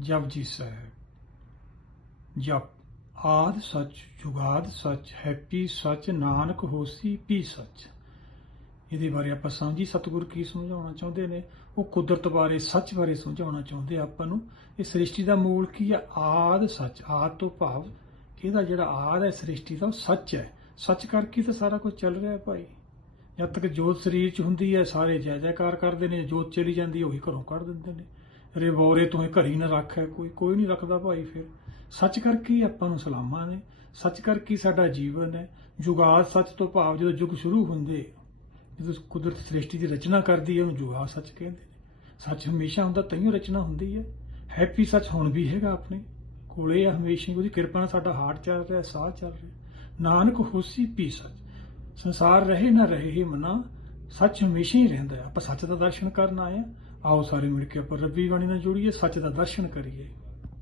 ਜਪਜੀ ਸਾਹਿਬ ਜਪ ਆਦ ਸੱਚ, ਜੁਗਾਦ ਸੱਚ, ਹੈਪੀ ਸੱਚ, ਨਾਨਕ ਹੋਸੀ, ਪੀ ਸੱਚ। ਇਹਦੇ ਬਾਰੇ ਆਪਾਂ ਸਮਝੀ ਸਤਿਗੁਰ ਕੀ ਸਮਝਾਉਣਾ ਚਾਹੁੰਦੇ ਨੇ? ਉਹ ਕੁਦਰਤ ਬਾਰੇ, ਸੱਚ ਬਾਰੇ ਸਮਝਾਉਣਾ ਚਾਹੁੰਦੇ ਆਪਾਂ ਨੂੰ। ਇਹ ਸ੍ਰਿਸ਼ਟੀ ਦਾ ਮੂਲ ਕੀ ਹੈ ਆਦ ਸੱਚ, ਆਦ ਤੋਂ ਭਾਵ। ਇਹਦਾ ਜਿਹੜਾ ਆਦ ਹੈ, ਸ੍ਰਿਸ਼ਟੀ ਦਾ, ਉਹ ਸੱਚ ਹੈ। ਸੱਚ ਕਰਕੇ ਤਾਂ ਸਾਰਾ ਕੁਝ ਚੱਲ ਰਿਹਾ ਭਾਈ। ਜਦ ਤੱਕ ਜੋਤ ਸਰੀਰ 'ਚ ਹੁੰਦੀ ਹੈ, ਸਾਰੇ ਜੈ ਜੈਕਾਰ ਕਰਦੇ ਨੇ, ਜੋਤ ਚਲੀ ਜਾਂਦੀ ਹੈ, ਉਹੀ ਘਰੋਂ ਕੱਢ ਦਿੰਦੇ ਨੇ। ਰਿਵੋਰੇ ਤੂੰ ਘਰੀ ਨਾ ਰੱਖ ਹੈ ਕੋਈ ਕੋਈ ਨਹੀਂ ਰੱਖਦਾ ਭਾਈ ਫਿਰ। ਸੱਚ ਕਰਕੇ ਹੀ ਆਪਾਂ ਨੂੰ ਸਲਾਮਾਂ ਨੇ। ਸੱਚ ਕਰਕੇ ਹੀ ਸਾਡਾ ਜੀਵਨ ਹੈ। ਜੁਗਾਦ ਸੱਚ ਤੋਂ ਭਾਵ ਜਦੋਂ ਯੁੱਗ ਸ਼ੁਰੂ ਹੁੰਦੇ, ਜਦੋਂ ਕੁਦਰਤ ਸ੍ਰਿਸ਼ਟੀ ਦੀ ਰਚਨਾ ਕਰਦੀ ਹੈ, ਉਹਨੂੰ ਜੁਗਾਦ ਸੱਚ ਕਹਿੰਦੇ ਨੇ। ਸੱਚ ਹਮੇਸ਼ਾ ਹੁੰਦਾ, ਤਈਓ ਰਚਨਾ ਹੁੰਦੀ ਹੈ। ਹੈਪੀ ਸੱਚ ਹੁਣ ਵੀ ਹੈਗਾ ਆਪਣੇ। ਕੋਲੇ ਆ ਹਮੇਸ਼ਾ ਹੀ, ਉਹਦੀ ਕਿਰਪਾ ਨਾਲ ਸਾਡਾ ਹਾਰਟ ਚੱਲ ਰਿਹਾ, ਸਾਹ ਚੱਲ ਰਿਹਾ। ਨਾਨਕ ਹੋਸੀ ਪੀ ਸੱਚ। ਸੰਸਾਰ ਰਹੇ ਨਾ ਰਹੇ ਹੀ ਮਨਾ। ਸੱਚ ਹਮੇਸ਼ਾ ਹੀ ਰਹਿੰਦਾ ਆਪਾਂ ਸੱਚ ਦਾ ਦਰਸ਼ਨ ਕਰਨ ਆਏ ਹਾਂ। ਆਓ ਸਾਰੇ ਮਿਲ ਕੇ ਆਪਾਂ ਰੱਬੀ ਬਾਣੀ ਨਾਲ ਜੁੜੀਏ ਸੱਚ ਦਾ ਦਰਸ਼ਨ ਕਰੀਏ।